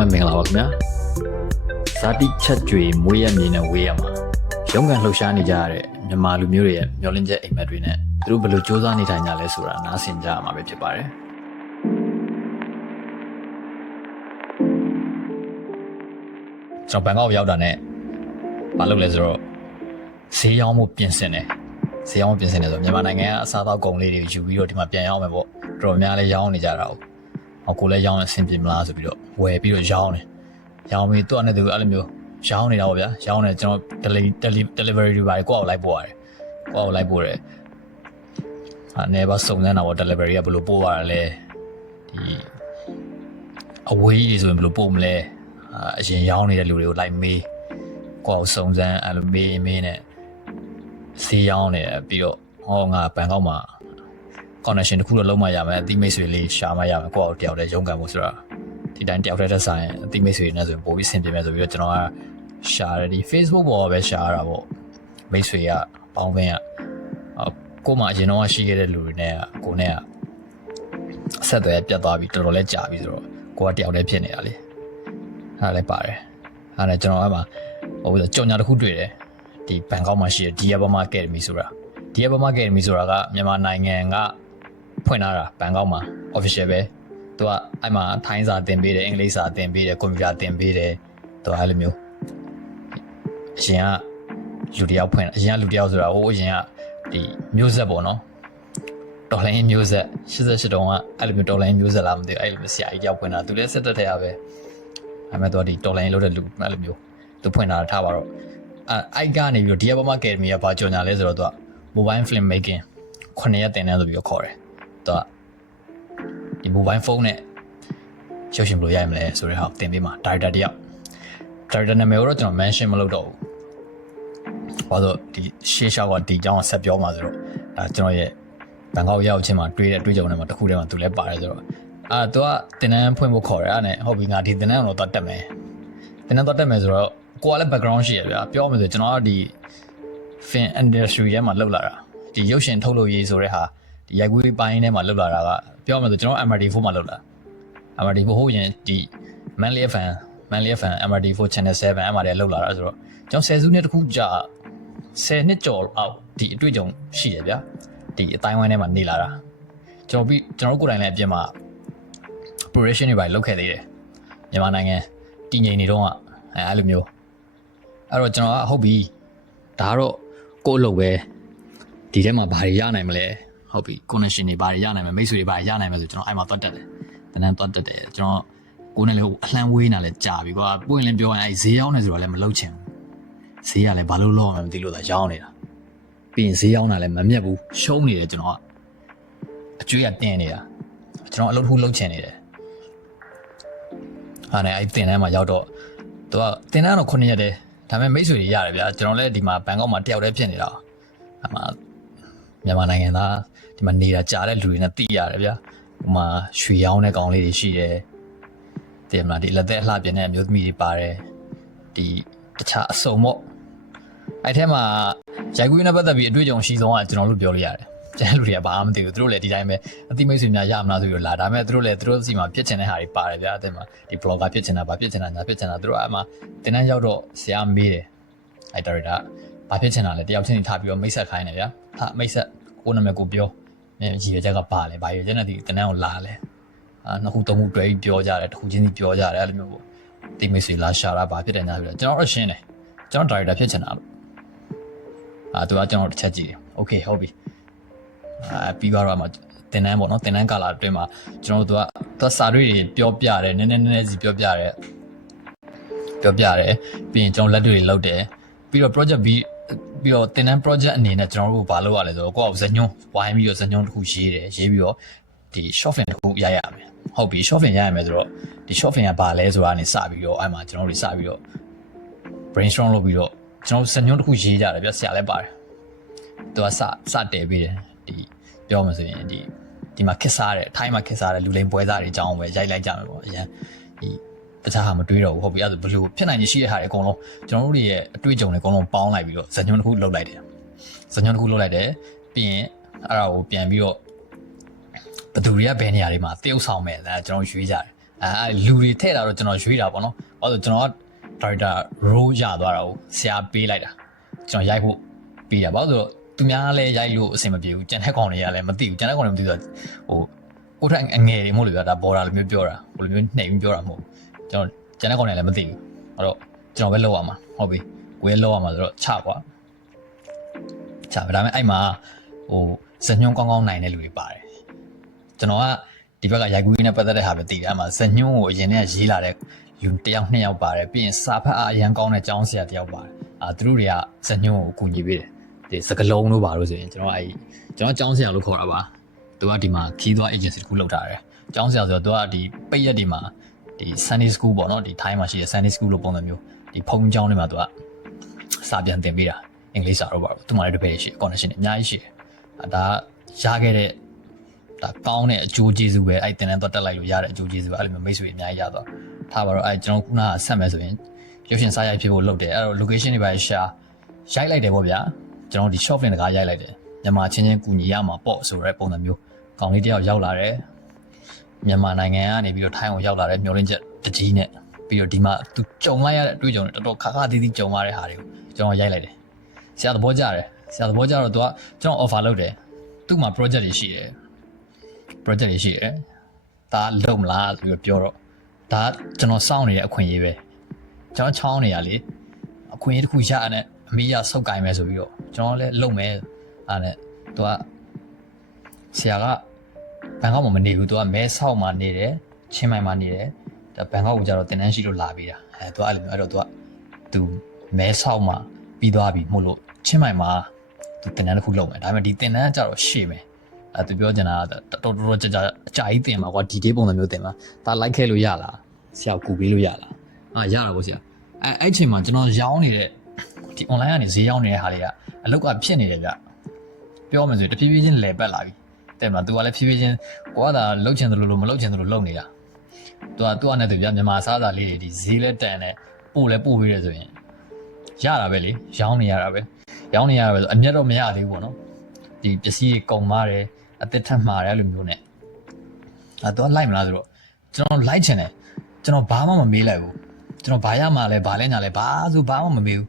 ပဲမင်္ဂလာပါခင်ဗျာဇာတိချက်ကြွေမွေးရမြေနဲ့ဝေးရမှာရုံးကန်လှုပ်ရှားနေကြရတဲ့မြန်မာလူမျိုးတွေရဲ့မျောလင့်ချက်အိမ်မက်တွေနဲ့သူတို့ဘယ်လိုစ조사နေထိုင်ကြလဲဆိုတာနားဆင်ကြရမှာပဲဖြစ်ပါတယ်ကျွန်တော်ဘန်ကောက်ရောက်တာနဲ့မလုပ်လဲဆိုတော့ဈေးရောင်းမှုပြင်ဆင်တယ်ဈေးရောင်းမှုပြင်ဆင်တယ်ဆိုတော့မြန်မာနိုင်ငံကအစားအသောက်ကုန်လေးတွေယူပြီးတော့ဒီမှာပြန်ရောင်းမယ်ပေါ့တော်တော်များလည်းရောင်းနေကြတာဟု တ်ဟောကိုလည်းရောင်းရင်အဆင်ပြေမလားဆိုပြီးတော့ဝယ်ပြီးတော့ရောင်းတယ်ရောင်းပြီးသူ့အနေနဲ့သူအဲ့လိုမျိုးရောင်းနေတာပေါ့ဗျာရောင်းတယ်ကျွန်တော် delivery delivery တွေပါတယ်ကိုယ့်အောက်လိုက်ပို့ရတယ်ကိုယ့်အောက်လိုက်ပို့တယ်အနေပါစုံစမ်းတာပေါ့ delivery ကဘယ်လိုပို့ရလဲဒီအဝေးကြီးတွေဆိုရင်ဘယ်လိုပို့မလဲအာအရင်ရောင်းနေတဲ့လူတွေကိုလိုက်မေးကိုယ့်အောက်စုံစမ်းအဲ့လိုမေးမေးနဲ့စီးရောင်းနေတယ်ပြီးတော့ဟောငါဘန်ကောက်မှာ connection တစ်ခုတော့လုံးမရမယ်အတိမိတ်ဆွေလေးရှာမရမယ်ကိုယ့်အောက်တယောက်တည်းရုန်းကန်မှုဆိုတာဒီတိုင်းတယောက်တည်းသက်ဆိုင်အတိမိတ်ဆွေနဲ့ဆိုရင်ပိုပြီးဆင်ပြေမယ်ဆိုပြီးတော့ကျွန်တော်ကရှာတယ်ဒီ Facebook ပေါ်ပဲရှာရတာပေါ့မိတ်ဆွေကပေါင်းပင်းကအော်ကို့မှာအရင်တော့ရှိခဲ့တဲ့လူတွေနဲ့ကကိုနဲ့ကအဆက်အသွယ်ပြတ်သွားပြီတော်တော်လေးကြာပြီဆိုတော့ကိုကတယောက်တည်းဖြစ်နေတာလေအဲ့ဒါလည်းပါတယ်အဲ့ဒါကျွန်တော်အဲ့မှာဟိုကြောင်ညာတစ်ခုတွေ့တယ်ဒီဘန်ကောက်မှာရှိတဲ့ Diabama Academy ဆိုတာ Diabama Academy ဆိုတာကမြန်မာနိုင်ငံက ဖွင့်လာတာဘန်ကောက်မှာ official ပဲသူကအဲ့မှာထိုင်းစာသင်ပေးတယ်အင်္ဂလိပ်စာသင်ပေးတယ်ကွန်ပျူတာသင်ပေးတယ်သူကအဲ့လိုမျိုးအရင်ကလူတယောက်ဖွင့်အရင်ကလူတယောက်ဆိုတာဟိုအရင်ကဒီမျိုးဆက်ပေါ့နော်တော်လိုင်းမျိုးဆက်88တုန်းကအဲ့လိုမျိုးတော်လိုင်းမျိုးဆက်လားမသိဘူးအဲ့လိုမျိုးဆရာကြီးရောက်ဖွင့်တာသူလည်းစစ်တက်တဲ့ရပဲအဲ့မဲ့သူကဒီတော်လိုင်းလုပ်တဲ့လူအဲ့လိုမျိုးသူဖွင့်တာထားပါတော့အဲ့အဲ့ကနေပြီးတော့ Diabama Academy ကဘာကြော်ညာလဲဆိုတော့သူက mobile film making 9ရက်တင်တယ်ဆိုပြီးတော့ခေါ်တယ် သူကဒီ mobile phone နဲ့ရုပ်ရှင်ဘယ်လိုရိုက်မလဲဆိုတဲ့ဟာကိုသင်ပေးမှာ director တယောက် director နာမည်ကိုတော့ကျွန်တော် mention မလုပ်တော့ဘူးဘာလို့ဒီရှေးရှောက်ကဒီအကြောင်းကိုဆက်ပြောမှာဆိုတော့ဒါကျွန်တော်ရဲ့ဘန်ကောက်ရောက်ချင်းမှာတွေ့တဲ့အတွေ့အကြုံတွေမှာတစ်ခုတည်းမှာသူလည်းပါတယ်ဆိုတော့အာသူကတင်တန်းဖွင့်ဖို့ခေါ်တယ်အဲ့ဒါနဲ့ဟုတ်ပြီငါဒီတင်တန်းကိုတော့တက်မယ်တင်တန်းတော့တက်မယ်ဆိုတော့ကိုကလည်း background ရှိရဗျာပြောမယ်ဆိုကျွန်တော်ကဒီ fin industry ထဲမှာလောက်လာတာဒီရုပ်ရှင်ထုတ်လို့ရေးဆိုတဲ့ဟာဒီ ရိုက်ကူးပိုင်းထဲမှာလောက်လာတာကပြောမယ်ဆိုကျွန်တော် MRD4 မှာလောက်လာ MRD4 ဟုတ်ရင်ဒီ Manly FM Manly FM MRD4 channel 7အဲ့မှာတည်းလောက်လာတာဆိုတော့ကျွန်တော်10စုနှစ်တခုကြာ10နှစ်ကျော်အောက်ဒီအတွေ့အကြုံရှိရဗျာဒီအတိုင်းဝိုင်းထဲမှာနေလာတာကျွန်တော်ပြီးကျွန်တော်တို့ကိုယ်တိုင်လည်းအပြင်မှာ operation တွေပါလုပ်ခဲ့သေးတယ်မြန်မာနိုင်ငံတည်ငြိမ်နေတော့အဲအဲ့လိုမျိုးအဲ့တော့ကျွန်တော်ကဟုတ်ပြီဒါကတော့ကိုယ့်အလုပ်ပဲဒီထဲမှာဘာတွေရနိုင်မလဲ ဟုတ်ပြီ connection တွေဘာတွေရနိုင်မလဲမိတ်ဆွေတွေဘာတွေရနိုင်မလဲဆိုကျွန်တော်အဲ့မှာသွားတက်တယ်တန်းတန်းသွားတက်တယ်ကျွန်တော်ကိုယ်နဲ့လည်းအလှမ်းဝေးနေတာလည်းကြာပြီကွာပွင့်လင်းပြောရင်အဲ့ဈေးရောက်နေဆိုတော့လည်းမလုပ်ချင်ဘူးဈေးကလည်းဘာလို့လောက်မှမသိလို့သာရောင်းနေတာပြီးရင်ဈေးရောက်တာလည်းမမြတ်ဘူးရှုံးနေတယ်ကျွန်တော်ကအကျွေးကတင်းနေတာကျွန်တော်အလုပ်တစ်ခုလုပ်ချင်နေတယ်ဟာနဲ့အဲ့တင်တန်းမှာရောက်တော့သူကတင်တန်းတော့9ရက်တည်းဒါပေမဲ့မိတ်ဆွေတွေရတယ်ဗျာကျွန်တော်လည်းဒီမှာဘန်ကောက်မှာတယောက်တည်းဖြစ်နေတာအမှ မြန်မာနိုင်ငံသားဒီမှာနေတာကြားတဲ့လူတွေနဲ့သိရတယ်ဗျာဟိုမှာရွှေရောင်းတဲ့ကောင်လေးတွေရှိတယ်တည်မလားဒီလက်သက်အလှပြင်တဲ့အမျိုးသမီးတွေပါတယ်ဒီတခြားအစုံပေါ့အဲ့ထဲမှာရိုက်ကူးနဲ့ပတ်သက်ပြီးအတွေ့အကြုံရှိဆုံးကကျွန်တော်တို့ပြောလို့ရတယ်ကျန်တဲ့လူတွေကဘာမှမသိဘူးသူတို့လည်းဒီတိုင်းပဲအတိမိတ်ဆွေများရမလားဆိုပြီးတော့လာဒါပေမဲ့သူတို့လည်းသူတို့စီမှာဖြစ်ချင်တဲ့ဟာတွေပါတယ်ဗျာအဲ့မှာဒီ blogger ဖြစ်ချင်တာဗာဖြစ်ချင်တာညာဖြစ်ချင်တာသူတို့အဲ့မှာတင်တန်းရောက်တော့ဆရာမေးတယ်အဲ့ဒါရတာဘာဖြစ်ချင်တာလဲတယောက်ချင်းစီထားပြီးတော့မိတ်ဆက်ခိုင်းတယ်ဗျာ ဟာမိတ်ဆက်ကိုနာမည်ကိုပြောမင်းရည်ရွယ်ချက်ကဘာလဲဘာရည်ရွယ်ချက်နဲ့ဒီတင်တန်းကိုလာလဲအာနှစ်ခုသုံးခုတွဲပြီးပြောကြတယ်တစ်ခုချင်းစီပြောကြတယ်အဲ့လိုမျိုးပေါ့ဒီမိတ်ဆွေလာရှာတာဘာဖြစ်တယ်ညာဆိုတော့ကျွန်တော်အရှင်းတယ်ကျွန်တော်ဒါရတာဖြစ်ချင်တာလို့အာသူကကျွန်တော်တစ်ချက်ကြည့်တယ်โอเคဟုတ်ပြီ အာပြီးတော့မှတင်တန်းပေါ့နော်တင်တန်းကာလာအတွင်းမှာကျွန်တော်တို့ကသူကစာရွေးတွေပြောပြတယ်နည်းနည်းနည်းနည်းစီပြောပြတယ်ပြောပြတယ်ပြီးရင်ကျွန်တော်လက်တွေလောက်တယ်ပြီးတော့ project ပြီး ပြီးတော့တင်တန်း project အနေနဲ့ကျွန်တော်တို့ဘာလုပ်ရလဲဆိုတော့ကိုယ့်အောင်ဇညွန်းဝိုင်းပြီးတော့ဇညွန်းတစ်ခုရေးတယ်ရေးပြီးတော့ဒီ short film တစ်ခုရိုက်ရမယ်ဟုတ်ပြီ short film ရိုက်ရမယ်ဆိုတော့ဒီ short film ကဘာလဲဆိုတာကနေစပြီးတော့အဲ့မှာကျွန်တော်တို့စပြီးတော့ brainstorm လုပ်ပြီးတော့ကျွန်တော်ဇညွန်းတစ်ခုရေးကြတယ်ဗျဆရာလည်းပါတယ်သူကစစတယ်ပြီးတယ်ဒီပြောမှဆိုရင်ဒီဒီမှာခက်စားတယ်ထိုင်းမှာခက်စားတယ်လူလိန်ပွဲစားတွေအကြောင်းပဲရိုက်လိုက်ကြမယ်ပေါ့အရင်ဒီ တခြားဟာမတွေးတော့ဘူးဟုတ်ပြီအဲ့ဒါဘယ်လိုဖြစ်နိုင်ရရှိတဲ့ဟာတွေအကုန်လုံးကျွန်တော်တို့ရဲ့အတွေ့အကြုံတွေအကုန်လုံးပေါင်းလိုက်ပြီးတော့ဇညွန်းတစ်ခုလုပ်လိုက်တယ်ဇညွန်းတစ်ခုလုပ်လိုက်တယ်ပြီးရင်အဲ့ဒါကိုပြန်ပြီးတော့ဘယ်သူတွေကဘယ်နေရာတွေမှာတရုပ်ဆောင်မယ်လဲကျွန်တော်ရွေးကြတယ်အဲလူတွေထည့်တာတော့ကျွန်တော်ရွေးတာပေါ့နော်ဘာလို့ကျွန်တော်ကဒါရိုက်တာ role ရသွားတာကိုဆရာပေးလိုက်တာကျွန်တော်ရိုက်ဖို့ပေးတာဘာလို့သူများလည်းရိုက်လို့အဆင်မပြေဘူးကျန်တဲ့ကောင်တွေကလည်းမသိဘူးကျန်တဲ့ကောင်တွေမသိဘူးဟိုကိုထိုင်အငယ်တွေမဟုတ်လို့ပြဒါဘော်ဒါလိုမျိုးပြောတာဟိုလိုမျိုးနှိမ်ပြီးပြောတာမဟုတ် ကျွန်တော်ကျန်တဲ့ကောင်တွေလည်းမသိဘူးအဲ့တော့ကျွန်တော်ပဲလောက်ရမှာဟုတ်ပြီကိုယ်လောက်ရမှာဆိုတော့ချကွာချပါဒါပေမဲ့အဲ့မှာဟိုဇညုံကောင်းကောင်းနိုင်တဲ့လူတွေပါတယ်ကျွန်တော်ကဒီဘက်ကရိုက်ကူးရင်းနဲ့ပတ်သက်တဲ့ဟာပဲသိတယ်အဲ့မှာဇညုံကိုအရင်ကရေးလာတဲ့လူတစ်ယောက်နှစ်ယောက်ပါတယ်ပြီးရင်စာဖတ်အားအရန်ကောင်းတဲ့ကျောင်းဆရာတစ်ယောက်ပါတယ်အာသူတို့တွေကဇညုံကိုအကူညီပေးတယ်ဒီစကလုံးတို့ပါလို့ဆိုရင်ကျွန်တော်အဲ့ကျွန်တော်ကျောင်းဆရာလို့ခေါ်တာပါသူကဒီမှာခီးသွား agency တစ်ခုလုပ်ထားတယ်ကျောင်းဆရာဆိုတော့သူကဒီပိတ်ရက်ဒီမှာ ဒီ Sunday school ပေါ့နော်ဒီ time မှာရှိတဲ့ Sunday school လို့ပုံစံမျိုးဒီဖုန်းကျောင်းတွေမှာသူကစာပြန်သင်ပေးတာအင်္ဂလိပ်စာတော့ပါဘူးသူမှလည်းတပည့်ရှိ connection တွေအများကြီးရှိတယ်အဲဒါရခဲ့တဲ့ဒါကောင်းတဲ့အကျိုးကျေးဇူးပဲအဲ့တင်တန်းတော့တက်လိုက်လို့ရတဲ့အကျိုးကျေးဇူးအဲ့လိုမျိုးမိတ်ဆွေအများကြီးရတော့ထားပါတော့အဲ့ကျွန်တော်ခုနကဆက်မယ်ဆိုရင်ရုပ်ရှင်စားရိုက်ဖြစ်ဖို့လုပ်တယ်အဲ့တော့ location တွေပဲရှာရိုက်လိုက်တယ်ပေါ့ဗျာကျွန်တော်ဒီ short film တကားရိုက်လိုက်တယ်မြန်မာချင်းချင်းကူညီရမှာပေါ့ဆိုတဲ့ပုံစံမျိုးကောင်လေးတယောက်ရောက်လာတယ် မြန်မာနိုင်ငံကနေပြီးတော့ထိုင်းအောင်ရောက်လာတဲ့မျောလင်းချက်တကြီးနဲ့ပြီးတော့ဒီမှာသူကြုံလိုက်ရတဲ့အတွေ့အကြုံတွေတော်တော်ခါခါသီးသီးကြုံရတဲ့ဟာတွေကိုကျွန်တော်ရိုက်လိုက်တယ်ဆရာသဘောကျတယ်ဆရာသဘောကျတော့သူကကျွန်တော် offer လုပ်တယ်သူ့မှာ project တွေရှိတယ် project တွေရှိတယ်ဒါလုံမလားဆိုပြီးတော့ပြောတော့ဒါကျွန်တော်စောင့်နေတဲ့အခွင့်အရေးပဲကျွန်တော်ချောင်းနေရလေအခွင့်အရေးတစ်ခုရတဲ့အမေရဆုတ်ကင်မယ်ဆိုပြီးတော့ကျွန်တော်လည်းလုံမယ်အဲ့နဲ့သူကဆရာက ဘန်ကောက်မှာမနေဘူးသူကမဲဆောက်မှာနေတယ်ချင်းမိုင်မှာနေတယ်ဒါဘန်ကောက်ကိုကြတော့တင်တန်းရှိလို့လာပြီးတာအဲသူကအဲ့လိုမျိုးအဲ့တော့သူကသူမဲဆောက်မှာပြီးသွားပြီမို့လို့ချင်းမိုင်မှာသူတင်တန်းတစ်ခုလုံမယ်ဒါပေမဲ့ဒီတင်တန်းကကြတော့ရှေ့မယ်အဲသူပြောချင်တာကတော်တော်တော်ကြာကြာအကြာကြီးတင်မှာကွာဒီဒေးပုံစံမျိုးတင်မှာဒါလိုက်ခဲ့လို့ရလားဆရာကူပေးလို့ရလားအာရတာပေါ့ဆရာအဲအဲ့ချိန်မှာကျွန်တော်ရောင်းနေတဲ့ဒီ online ကနေဈေးရောက်နေတဲ့ဟာတွေကအလုတ်ကဖြစ်နေတယ်ဗျပြောမှဆိုရင်တဖြည်းဖြည်းချင်းလဲပတ်လာပြီ တဲ့မလား तू ကလည်းဖြည်းဖြည်းချင်းကိုကသာလှုပ်ချင်သလိုလိုမလှုပ်ချင်သလိုလှုပ်နေတာ तू ကသူ့အနေနဲ့သူပြမြန်မာစားစာလေးတွေဒီဈေးလဲတန်တယ်ပို့လဲပို့ပေးရဲဆိုရင်ရတာပဲလေရောင်းနေရတာပဲရောင်းနေရတာပဲဆိုအမျက်တော့မရသေးဘူးပေါ့နော်ဒီပစ္စည်းတွေကုန်မာတယ်အသစ်ထပ်မှားတယ်အဲ့လိုမျိုးနဲ့အဲတော့လိုက်မလားဆိုတော့ကျွန်တော်လိုက်ချင်တယ်ကျွန်တော်ဘာမှမမေးလိုက်ဘူးကျွန်တော်ဘာရမှာလဲဘာလဲညာလဲဘာဆိုဘာမှမမေးဘူး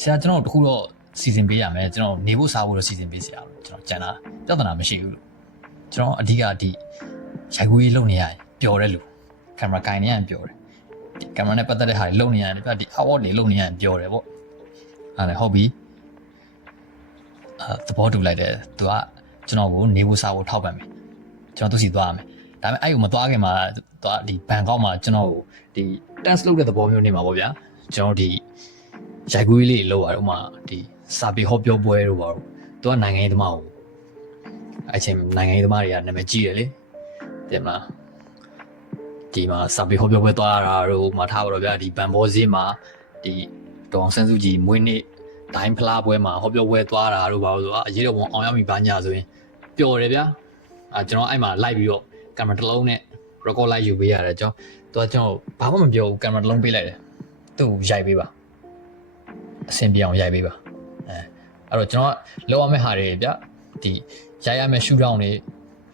ဆရာကျွန်တော်တခုတော့ စီစဉ်ပေးရမယ်ကျွန်တော်နေဖို့စားဖို့တော့စီစဉ်ပေးဆရာလို့ကျွန်တော်ကြံတာပြဿနာမရှိဘူးလို့ကျွန်တော်အဓိကဒီရိုက်ကူးရေးလုပ်နေရရင်ပျော်တဲ့လူကင်မရာကင်နေရရင်ပျော်တယ်ဒီကင်မရာနဲ့ပတ်သက်တဲ့ဟာတွေလုပ်နေရရင်ပြဒီ award တွေလုပ်နေရရင်ပျော်တယ်ပေါ့အဲ့ဒါဟုတ်ပြီအဲသဘောတူလိုက်တယ်သူကကျွန်တော်ကိုနေဖို့စားဖို့ထောက်ပံ့မယ်ကျွန်တော်သူစီသွားရမယ်ဒါပေမဲ့အဲ့ကိုမသွားခင်မှာသူကဒီဘန်ကောက်မှာကျွန်တော်ကိုဒီ test လုပ်တဲ့သဘောမျိုးနေမှာပေါ့ဗျာကျွန်တော်ဒီရိုက်ကူးလေးတွေလောက်ရတော့မှဒီ စာပေဟောပြောပွဲတို့ပါတော့သူကနိုင်ငံရေးသမားကိုအချိန်နိုင်ငံရေးသမားတွေကနာမည်ကြီးတယ်လေတင်မလားဒီမှာစာပေဟောပြောပွဲသွားတာတို့မှာထားပါတော့ဗျာဒီဗန်ဘောဈေးမှာဒီဒေါအောင်ဆန်းစုကြည်မွေးနေ့ဒိုင်းဖလားပွဲမှာဟောပြောပွဲသွားတာတို့ပါလို့ဆိုတော့အရေးတော်ပုံအောင်ရမီဘာညာဆိုရင်ပျော်တယ်ဗျာအာကျွန်တော်အဲ့မှာလိုက်ပြီးတော့ကင်မရာတစ်လုံးနဲ့ record လိုက်ယူပေးရတယ်ကျွန်တော်သူကကျွန်တော်ဘာမှမပြောဘူးကင်မရာတစ်လုံးပေးလိုက်တယ်သူ့ကိုရိုက်ပေးပါအဆင်ပြေအောင်ရိုက်ပေးပါ အဲအဲ့တော့ကျွန်တော်ကလောက်ရမယ့်ဟာတွေဗျဒီရိုက်ရမယ့်ရှူဒေါင်းတွေ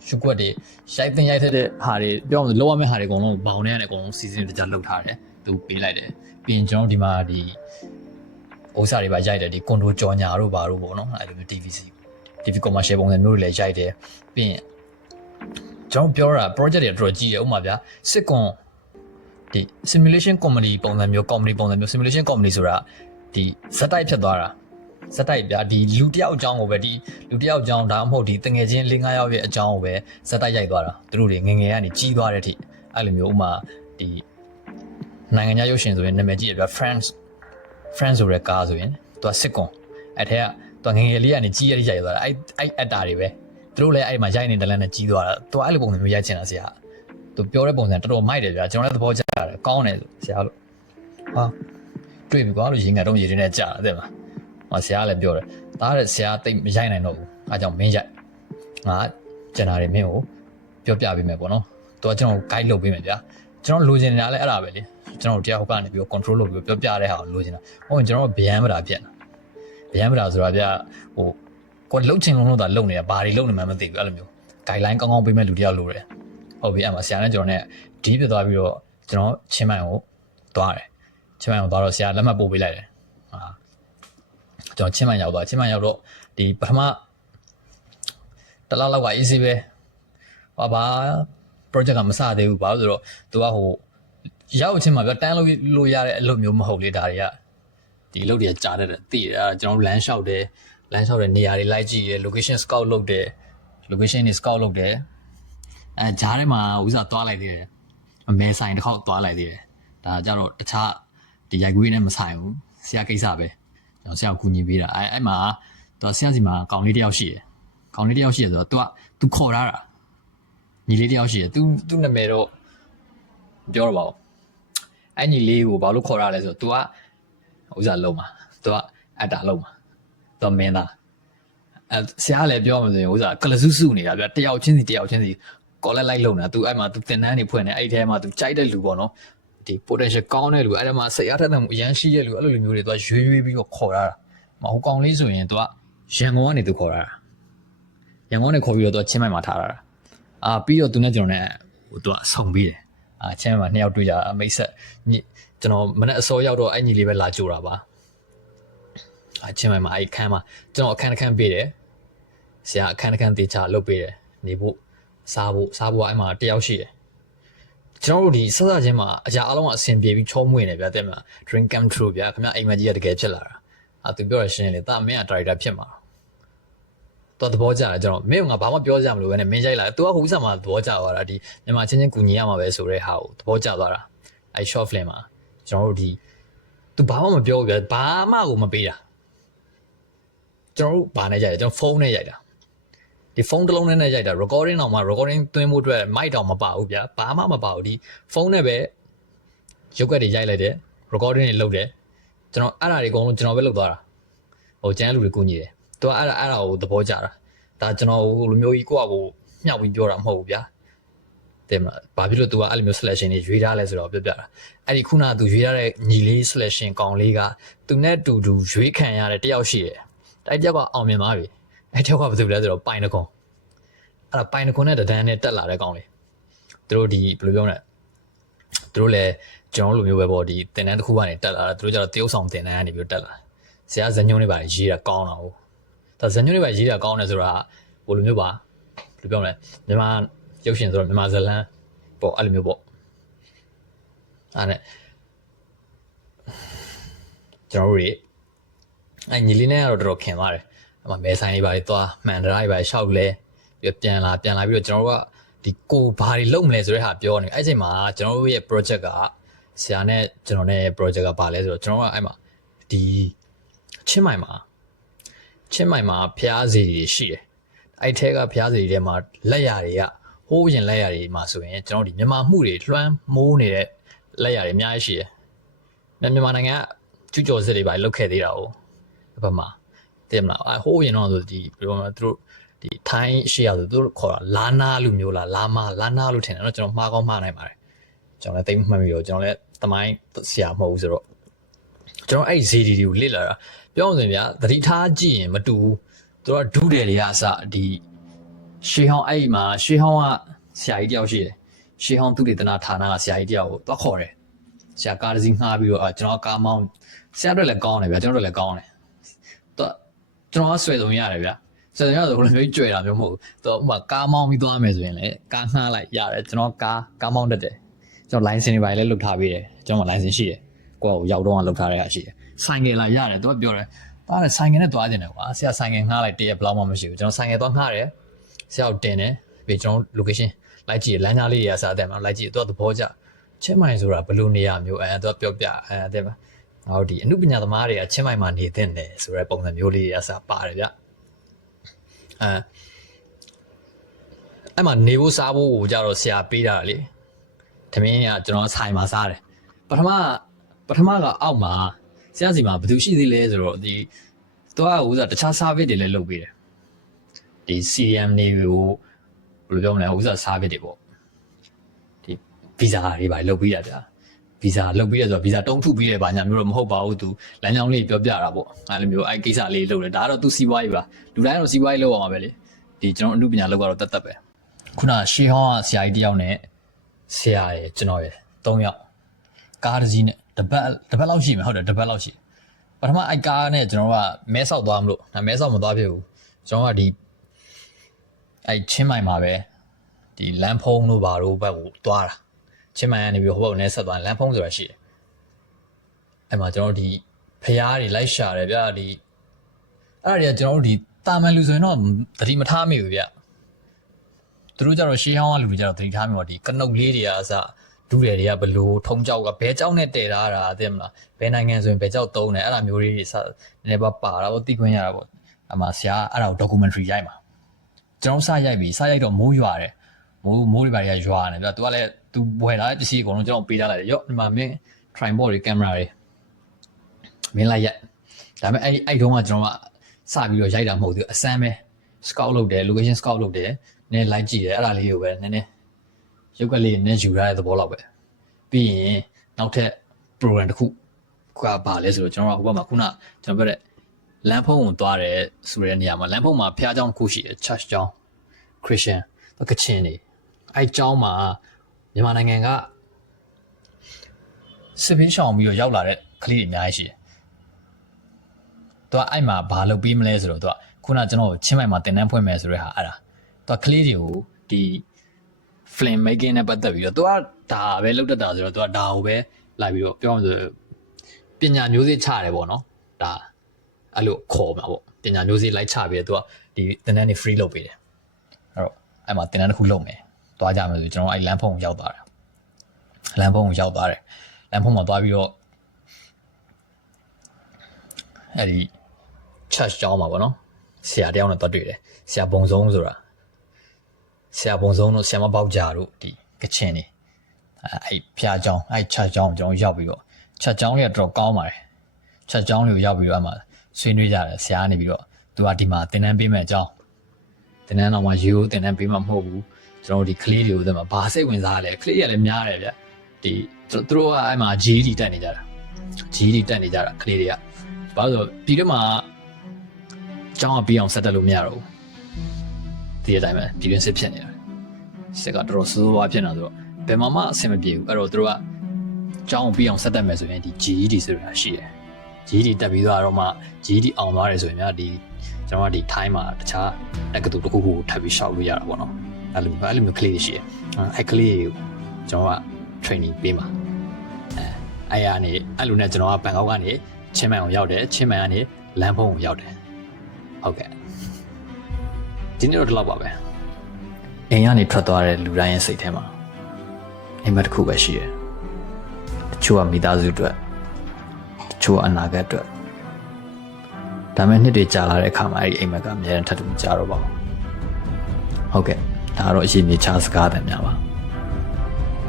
ရှူကွက်တွေရိုက်တင်ရိုက်ထက်တဲ့ဟာတွေပြောအောင်လောက်ရမယ့်ဟာတွေအကုန်လုံးဘောင်ထဲကနေအကုန်လုံးစီစဉ်တကြလောက်ထားတယ်သူပေးလိုက်တယ်ပြီးရင်ကျွန်တော်ဒီမှာဒီဥစ္စာတွေပါရိုက်တယ်ဒီကွန်ဒိုကြော်ညာတို့ဘာတို့ပေါ့နော်အဲ့လိုမျိုး TVC TV commercial ပုံစံမျိုးတွေလည်းရိုက်တယ်ပြီးရင်ကျွန်တော်ပြောတာ project တွေအတော်ကြီးတယ်ဥပမာဗျာစစ်ကွန်ဒီ simulation comedy ပုံစံမျိုး comedy ပုံစံမျိုး simulation comedy ဆိုတာဒီဇက်တိုက်ဖြစ်သွားတာ ဇက်တိုက်ဗျာဒီလူတယောက်အကြောင်းကိုပဲဒီလူတယောက်အကြောင်းဒါမှမဟုတ်ဒီတငယ်ချင်း၄၅ယောက်ရဲ့အကြောင်းကိုပဲဇက်တိုက်ရိုက်သွားတာသူတို့တွေငယ်ငယ်ကနေကြီးသွားတဲ့အထိအဲ့လိုမျိုးဥမာဒီနိုင်ငံခြားရုပ်ရှင်ဆိုရင်နာမည်ကြီးရဗျာ France France ဆိုတဲ့ကားဆိုရင်သူကစစ်ကွန်အဲ့ထက်ကသူကငယ်ငယ်လေးကနေကြီးရတဲ့ရိုက်သွားတာအဲ့အဲ့အက်တာတွေပဲသူတို့လည်းအဲ့မှာရိုက်နေတဲ့လမ်းနဲ့ကြီးသွားတာသူကအဲ့လိုပုံစံမျိုးရိုက်ချင်တာဆရာသူပြောတဲ့ပုံစံတော်တော်မိုက်တယ်ဗျာကျွန်တော်လည်းသဘောကျတယ်ကောင်းတယ်ဆိုဆရာလို့ဟာတွေ့ပြီကွာလို့ရင်ငတ်တော့ရေတွေနဲ့ကြာတယ်မှာဟော ဆရာကလည်းပြောတယ်ဒါကဆရာတိတ်မရိုက်နိုင်တော့ဘူးအဲကြောင့်မင်းရိုက်ငါကျန်တာတွေမင်းကိုပြောပြပေးမယ်ပေါ့နော်သူကကျွန်တော် guide လုပ်ပေးမယ်ဗျာကျွန်တော်လိုချင်နေတာလည်းအဲ့ဒါပဲလေကျွန်တော်တရားဟောကနေပြီး control လုပ်ပြီးပြောပြတဲ့ဟာကိုလိုချင်တာဟုတ်ရင်ကျွန်တော်ဗျမ်းမတာပြက်တာဗျမ်းမတာဆိုတာဗျာဟိုကိုလှုပ်ချင်လုံးလို့သာလှုပ်နေတာဘာတွေလှုပ်နေမှမသိဘူးအဲ့လိုမျိုး guideline ကောင်းကောင်းပေးမဲ့လူတယောက်လိုတယ်ဟုတ်ပြီအဲ့မှာဆရာနဲ့ကျွန်တော်နဲ့ဒီပြသွားပြီးတော့ကျွန်တော်ချင်းမိုင်ကိုသွားတယ်ချင်းမိုင်ကိုသွားတော့ဆရာလက်မှတ်ပို့ပေးလိုက်တယ်ဟာ ကျွန်တော်ချင်းမိုင်ရောက်သွားချင်းမိုင်ရောက်တော့ဒီပထမတစ်လောက်လောက်က easy ပဲဟာဘာ project ကမစသေးဘူးဘာလို့ဆိုတော့ तू ကဟိုရောက်ချင်းမှာပြတန်းလို့လို့ရတဲ့အလုပ်မျိုးမဟုတ်လေဒါတွေကဒီအလုပ်တွေကကြားတတ်တယ်သိတယ်အဲ့ဒါကျွန်တော်လမ်းလျှောက်တယ်လမ်းလျှောက်တဲ့နေရာတွေလိုက်ကြည့်တယ် location scout လုပ်တယ် location တွေ scout လုပ်တယ်အဲဂျားထဲမှာဥစားသွားလိုက်သေးတယ်အမဲဆိုင်တစ်ခေါက်သွားလိုက်သေးတယ်ဒါကြတော့တခြားဒီရိုက်ကွေးနဲ့မဆိုင်ဘူးဆရာကိစ္စပဲ ကျွန်တော်ဆရာကိုကူညီပေးတာအဲအဲ့မှာသူဆရာစီမှာကောင်လေးတစ်ယောက်ရှိတယ်ကောင်လေးတစ်ယောက်ရှိတယ်ဆိုတော့ तू က तू ခေါ်ထားတာညီလေးတစ်ယောက်ရှိတယ် तू तू နာမည်တော့ပြောတော့ပါဦးအဲ့ညီလေးကိုဘာလို့ခေါ်ရလဲဆိုတော့ तू ကဥစားလုံးမှာ तू ကအတ္တာလုံးမှာ तू မင်းသား အဲဆရာကလည်းပြောမှဆိုရင်ဥစားကလစုစုနေတာဗျတယောက်ချင်းစီတယောက်ချင်းစီကော်လက်လိုက်လုံတာ तू အဲ့မှာ तू တင်တန်းနေဖွင့်နေအဲ့ဒီထဲမှာ तू ကြိုက်တဲ့လူပေါ့နော် ဒီ potential ကောင်းတဲ့လူအဲ့ဒါမှစိတ်အားထက်သန်မှုအရန်ရှိတဲ့လူအဲ့လိုလူမျိုးတွေသူကရွေးရွေးပြီးတော့ခေါ်ရတာမဟုတ်ကောင်းလေးဆိုရင်သူကရန်ကုန်ကနေသူခေါ်ရတာရန်ကုန်ကနေခေါ်ပြီးတော့သူကချင်းမိုင်မှာထားရတာအာပြီးတော့သူနဲ့ကျွန်တော်နဲ့ဟိုသူကဆုံပြီးတယ်အာချင်းမိုင်မှာနှစ်ယောက်တွေ့ကြအမိတ်ဆက်ကျွန်တော်မနေ့အစောရောက်တော့အဲ့ညီလေးပဲလာကြိုတာပါအာချင်းမိုင်မှာအဲ့ခန်းမှာကျွန်တော်အခန်းတစ်ခန်းပေးတယ်ဆရာအခန်းတစ်ခန်းတေချာလုပ်ပေးတယ်နေဖို့စားဖို့စားဖို့ကအဲ့မှာတယောက်ရှိတယ် ကျွန်တော်တို့ဒီစစချင်းမှာအရာအလုံးကအဆင်ပြေပြီးချောမွေ့နေဗျတဲ့မှာ drink come true ဗျခင်ဗျအိမ်မကြီးကတကယ်ဖြစ်လာတာအာသူပြောရရှင်းလေတာမင်းက director ဖြစ်မှာတော့သဘောကျတယ်ကျွန်တော်မင်းကငါဘာမှပြောကြမလို့ပဲနဲ့မင်းရိုက်လာသူကဟိုဥစားမှာသဘောကျသွားတာဒီမြန်မာချင်းချင်းကူညီရမှာပဲဆိုတဲ့ဟာကိုသဘောကျသွားတာအဲ short film မှာကျွန်တော်တို့ဒီသူဘာမှမပြောဘူးဗျဘာမှကိုမပေးတာကျွန်တော်တို့ဘာနဲ့ရိုက်လဲကျွန်တော်ဖုန်းနဲ့ရိုက်တာ ဒီဖုန်းတစ်လုံးနဲ့ရိုက်တာ recording တော့မှ recording သွင်းဖို့အတွက် mic တော့မပါဘူးဗျာဘာမှမပါဘူးဒီဖုန်းနဲ့ပဲရုပ်ကက်တွေရိုက်လိုက်တယ် recording တွေလုပ်တယ်ကျွန်တော်အဲ့ဒါတွေအကုန်လုံးကျွန်တော်ပဲလုပ်သွားတာဟိုကျန်းလူတွေကူညီတယ်သူကအဲ့ဒါအဲ့ဒါကိုသဘောကျတာဒါကျွန်တော်ဟိုလိုမျိုးကြီးကိုယ့်အကိုမျှောက်ပြီးပြောတာမဟုတ်ဘူးဗျာတဲ့မလားဘာဖြစ်လို့ तू ကအဲ့လိုမျိုး selection တွေရွေးထားလဲဆိုတော့ပြောပြတာအဲ့ဒီခုနက तू ရွေးထားတဲ့ညီလေး selection ကောင်လေးက तू နဲ့တူတူရွေးခံရတဲ့တယောက်ရှိတယ်အဲ့တယောက်ကအောင်မြင်သွားပြီ အဲ့တယောက်ကဘာလုပ်လဲဆိုတော့ပိုင်တကွန်အဲ့ဒါပိုင်တခွန်နဲ့တဒန်းနဲ့တက်လာတဲ့ကောင်လေးသူတို့ဒီဘယ်လိုပြောမလဲသူတို့လည်းကျွန်တော်တို့လိုမျိုးပဲပေါ့ဒီတင်တန်းတစ်ခုကနေတက်လာတာသူတို့ကျတော့တရုပ်ဆောင်တင်တန်းကနေပြီးတော့တက်လာဆရာဇညုံတွေပါရေးတာကောင်းတာဟုတ်ဒါဇညုံတွေပါရေးတာကောင်းတယ်ဆိုတာဘယ်လိုမျိုးပါဘယ်လိုပြောမလဲမြန်မာရုပ်ရှင်ဆိုတော့မြန်မာဇလန်းပေါ့အဲ့လိုမျိုးပေါ့အဲ့နဲ့ကျွန်တော်တို့တွေအဲ့ညီလေးနဲ့ကတော့တော်တော်ခင်သွားတယ် အမမဲဆိုင်လေးပါလေးသွားမှန်တရားလေးပါလေးရှောက်လဲပြီးတော့ပြန်လာပြန်လာပြီးတော့ကျွန်တော်တို့ကဒီကိုဘာတွေလုပ်မလဲဆိုတဲ့ဟာပြောနေအဲ့ချိန်မှာကျွန်တော်တို့ရဲ့ project ကဆရာနဲ့ကျွန်တော်နဲ့ project ကဘာလဲဆိုတော့ကျွန်တော်ကအဲ့မှာဒီချင်းမိုင်မှာချင်းမိုင်မှာဖျားစီတွေရှိတယ်အဲ့ထဲကဖျားစီတွေထဲမှာလက်ရတွေကဟိုးရင်လက်ရတွေမှာဆိုရင်ကျွန်တော်ဒီမြန်မာမှုတွေလွှမ်းမိုးနေတဲ့လက်ရတွေအများကြီးရှိတယ်မြန်မာနိုင်ငံကကျူးကျော်စစ်တွေပါလုတ်ခဲ့သေးတာ哦ဘက်မှာ တည်မလားအဟိုးရင်တော့ဆိုဒီဘယ်လိုမှသူတို့ ဒီထိုင်းရှေ့ရဆိုသူတို့ခေါ်တာလာနာလူမျိုးလားလာမလာနာလို့ထင်တယ်เนาะကျွန်တော်မှားကောင်းမှားနိုင်ပါတယ်ကျွန်တော်လည်းတိတ်မမှတ်မိတော့ကျွန်တော်လည်းတမိုင်းဆရာမဟုတ်ဘူးဆိုတော့ကျွန်တော်အဲ့ဒီ ZD တွေကိုလစ်လာတာပြောအောင်ဆိုရင်ဗျာသတိထားကြည့်ရင်မတူဘူးသူတို့ကဒုတယ်တွေကအစဒီရှေးဟောင်းအဲ့ဒီမှာရှေးဟောင်းကဆရာကြီးတယောက်ရှိတယ်ရှေးဟောင်းသူတေသနာဌာနကဆရာကြီးတယောက်ကိုသွားခေါ်တယ်ဆရာကားတစ်စီးငှားပြီးတော့အာကျွန်တော်ကားမောင်းဆရာတို့လည်းကောင်းတယ်ဗျာကျွန်တော်တို့လည်းကောင်းတယ်သူ ကျွန်တော်ကဆွဲဆုံးရတယ်ဗျာကျွန်တော်ကတော့ဘယ်လိုမျိုးကြွယ်တာမျိုးမဟုတ်ဘူး။တော့ဥပမာကားမောင်းပြီးသွားမယ်ဆိုရင်လည်းကားငှားလိုက်ရတယ်ကျွန်တော်ကားကားမောင်းတတ်တယ်။ကျွန်တော် license တွေပါလည်းလုပ်ထားပေးတယ်။ကျွန်တော် license ရှိတယ်။ကိုယ့်ကိုရောက်တော့လုပ်ထားတဲ့ဟာရှိတယ်။ဆိုင်ကယ်လာရတယ်သူကပြောတယ်။တားတယ်ဆိုင်ကယ်နဲ့သွားခြင်းတယ်ကွာ။ဆရာဆိုင်ကယ်ငှားလိုက်တရက်ဘလောက်မှမရှိဘူး။ကျွန်တော်ဆိုင်ကယ်သွားငှားတယ်။ဆရာကိုတင်တယ်။ပြီးကျွန်တော် location လိုက်ကြည့်လမ်းကြားလေးတွေကစားတယ်မှာလိုက်ကြည့်သူကသဘောကျ။ချင်းမိုင်ဆိုတာဘယ်လိုနေရာမျိုးအဲသူကပြောပြအဲတဲ့မှာ ငါတို့ဒီအမှုပညာသမားတွေကချင်းမိုင်မှာနေသင့်တယ်ဆိုတဲ့ပုံစံမျိုးလေးတွေအစားပါတယ်ဗျ။အဲအဲ့မှာနေဖို့စားဖို့ကိုကြတော့ဆရာပေးတာလေ။သမင်းကကျွန်တော်ဆိုင်မှာစားတယ်။ပထမပထမကအောက်မှာဆရာစီမှာဘယ်သူရှိသေးလဲဆိုတော့ဒီတော့ဟိုစားတခြား service တွေလည်းလုပ်ပေးတယ်။ဒီ CRM တွေကိုဘယ်လိုပြောမလဲဟိုစား service တွေပေါ့။ဒီ visa တွေပါလုပ်ပေးရတာ။ visa လုပ်ပြီးရဆိုတော့ visa တုံးထုပြီးရပါညာမျိုးတော့မဟုတ်ပါဘူးသူလမ်းကြောင်းလေးပြောပြတာပေါ့အဲလိုမျိုးအဲကိစ္စလေးလုပ်တယ်ဒါကတော့သူစီးပွားရေးပါလူတိုင်းတော့စီးပွားရေးလုပ်အောင်ပါပဲလေဒီကျွန်တော်အမှုပညာလောက်ကတော့တတ်တတ်ပဲခုနရှေးဟောင်းကဆရာကြီးတယောက်နဲ့ဆရာရယ်ကျွန်တော်ရယ်၃ယောက်ကားတစ်စီးနဲ့တပတ်တပတ်လောက်ရှိမှာဟုတ်တယ်တပတ်လောက်ရှိပထမအိုက်ကားနဲ့ကျွန်တော်ကမဲဆောက်သွားမလို့ဒါမဲဆောက်မသွားဖြစ်ဘူးကျွန်တော်ကဒီအဲ့ချင်းမိုင်မှာပဲဒီလမ်းဖုံးတို့ဘာတို့ဘက်ကိုသွားတာ ချင်းမိုင်ကနေပြီးဟိုဘက်ကိုလည်းဆက်သွားလမ်းဖုံးဆိုတာရှိတယ်အဲ့မှာကျွန်တော်ဒီဖျားတွေလိုက်ရှာတယ်ဗျာဒီအဲ့ဒါတွေကကျွန်တော်တို့ဒီတာမန်လူဆိုရင်တော့သတိမထားမိဘူးဗျသူတို့ကြတော့ရှေးဟောင်းကလူတွေကြတော့သတိထားမိတော့ဒီကနုတ်လေးတွေကအစဒူးတယ်တွေကဘလို့ထုံကြောက်ကဘဲကြောက်နဲ့တည်ထားတာသိမလားဘဲနိုင်ငံဆိုရင်ဘဲကြောက်သုံးတယ်အဲ့လိုမျိုးလေးတွေစနည်းနည်းပါပါတာပေါ့သိခွင့်ရတာပေါ့အမှဆရာကအဲ့ဒါကို documentary ရိုက်မှာကျွန်တော်စရိုက်ပြီစရိုက်တော့မိုးရွာတယ်မိုးမိုးတွေပါတွေကရွာနေပြသူကလည်း သူဝယ်လာတဲ့ပစ္စည်းအကုန်လုံးကျွန်တော်ပေးထားလိုက်တယ်ရော့ဒီမှာမင်း tripod တွေ camera တွေမင်းလိုက်ရက်ဒါပေမဲ့အဲ့အဲ့တုန်းကကျွန်တော်ကစပြီးတော့ရိုက်တာမဟုတ်ဘူးအစမ်းပဲ scout လုပ်တယ် location scout လုပ်တယ်နည်းလိုက်ကြည့်တယ်အဲ့ဒါလေးကိုပဲနည်းနည်းရုပ်ကလေးနည်းယူရတဲ့သဘောလောက်ပဲပြီးရင်နောက်ထပ် program တစ်ခုကပါလဲဆိုတော့ကျွန်တော်ကဟိုဘက်မှာခုနကျွန်တော်ပြောတဲ့လမ်းဖုံးကိုသွားတယ်ဆိုတဲ့နေရာမှာလမ်းဖုံးမှာဖျားเจ้าတစ်ခုရှိတယ် church เจ้า Christian ကချင်နေအဲ့เจ้าမှာ မြန်မာနိုင်ငံကစစ်ပင်းရှောင်ပြီးတော့ရောက်လာတဲ့ကလေးတွေအများကြီးရှိတယ်သူကအဲ့မှာဘာလုပ်ပြီးမလဲဆိုတော့သူကခုနကျွန်တော်ချင်းမိုင်မှာတင်တန်းဖွင့်မယ်ဆိုတဲ့ဟာအဲ့ဒါသူကကလေးတွေကိုဒီ flame making နဲ့ပတ်သက်ပြီးတော့သူကဒါပဲလုပ်တတ်တာဆိုတော့သူကဒါကိုပဲလိုက်ပြီးတော့ပြောမှဆိုပညာမျိုးစေ့ချတယ်ပေါ့နော်ဒါအဲ့လိုခေါ်မှာပေါ့ပညာမျိုးစေ့လိုက်ချပြီးတော့သူကဒီတင်တန်းနေ free လုပ်ပေးတယ်အဲ့တော့အဲ့မှာတင်တန်းတစ်ခုလုပ်မယ် သွားကြမယ်ဆိုကျွန်တော်အဲ့လမ်းဖုံကိုရောက်သွားတယ်လမ်းဖုံကိုရောက်သွားတယ်လမ်းဖုံမှာသွားပြီးတော့အဲ့ဒီ church ကျောင်းမှာပေါ့နော်ဆရာတယောက်နဲ့တွေ့တွေ့တယ်ဆရာဘုံဆုံးဆိုတာဆရာဘုံဆုံးတို့ဆရာမပေါက်ကြတို့ဒီကချင်နေအဲ့အဲ့ဖျားကျောင်းအဲ့ church ကျောင်းကိုကျွန်တော်ရောက်ပြီးတော့ church ကျောင်းလေးကတော့ကောင်းပါတယ် church ကျောင်းလေးကိုရောက်ပြီးတော့အမှဆွေးနွေးကြတယ်ဆရာကနေပြီးတော့သူကဒီမှာသင်တန်းပေးမယ်အကြောင်းသင်တန်းတော့မှရိုးသင်တန်းပေးမှာမဟုတ်ဘူး ကျွန်တော်တို့ဒီကလေးတွေကိုသင်မှာဘာစိတ်ဝင်စားလဲကလေးတွေကလည်းများတယ်ဗျဒီသူတို့ကအဲ့မှာ GD တက်နေကြတာ GD တက်နေကြတာကလေးတွေကဘာလို့ဆိုဒီတော့မှကျောင်းကပြီးအောင်ဆက်တက်လို့မရတော့ဘူးဒီအတိုင်းပဲပြည်တွင်းစစ်ဖြစ်နေတယ်စစ်ကတော်တော်ဆိုးဆိုးဝါးဖြစ်နေတော့ဘယ်မှာမှအဆင်မပြေဘူးအဲ့တော့သူတို့ကကျောင်းကိုပြီးအောင်ဆက်တက်မယ်ဆိုရင်ဒီ GD ဆိုတာရှိတယ် GD တက်ပြီးသွားတော့မှ GD အောင်သွားတယ်ဆိုရင်များဒီကျွန်တော်ကဒီ time မှာတခြားတက္ကသိုလ်တစ်ခုခုထပ်ပြီးရှောက်လို့ရတာပေါ့နော် အဲ့လိုအဲ့လိုမျိုးကလေးတွေရှိတယ်အဲ့ကလေးကိုကျွန်တော်က training ပေးမှာအဲအဲ့ရနေအဲ့လိုနဲ့ကျွန်တော်ကဘန်ကောက်ကနေချင်းမိုင်အောင်ရောက်တယ်ချင်းမိုင်ကနေလမ်းဖုံးကိုရောက်တယ်ဟုတ်ကဲ့ဒီနေ့တော့ဒီလောက်ပါပဲအိမ်ကနေထွက်သွားတဲ့လူတိုင်းရဲ့စိတ်ထဲမှာအိမ်မက်တစ်ခုပဲရှိတယ်တချို့ကမိသားစုအတွက်တချို့ကအနာဂတ်အတွက်ဒါမဲ့နှစ်တွေကြာလာတဲ့အခါမှာအဲ့ဒီအိမ်မက်ကအများနဲ့ထပ်တူမကြတော့ပါဘူးဟုတ်ကဲ့ ဒါကတော့အရင်မြေချစကားတယ်များပါ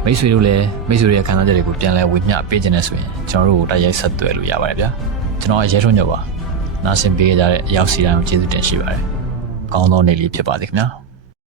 မိတ်ဆွေတို့လည်းမိတ်ဆွေတွေရဲ့ခံစားချက်တွေကိုပြန်လဲဝေမျှပေးခြင်းနဲ့ဆိုရင်ကျွန်တော်တို့ကိုတိုက်ရိုက်ဆက်သွယ်လို့ရပါတယ်ဗျာကျွန်တော်အရဲထွန်းညောပါနားဆင်ပေးကြတဲ့အရောက်စီတိုင်းကိုကျေးဇူးတင်ရှိပါတယ်ကောင်းသောနေ့လေးဖြစ်ပါစေခင်ဗျာ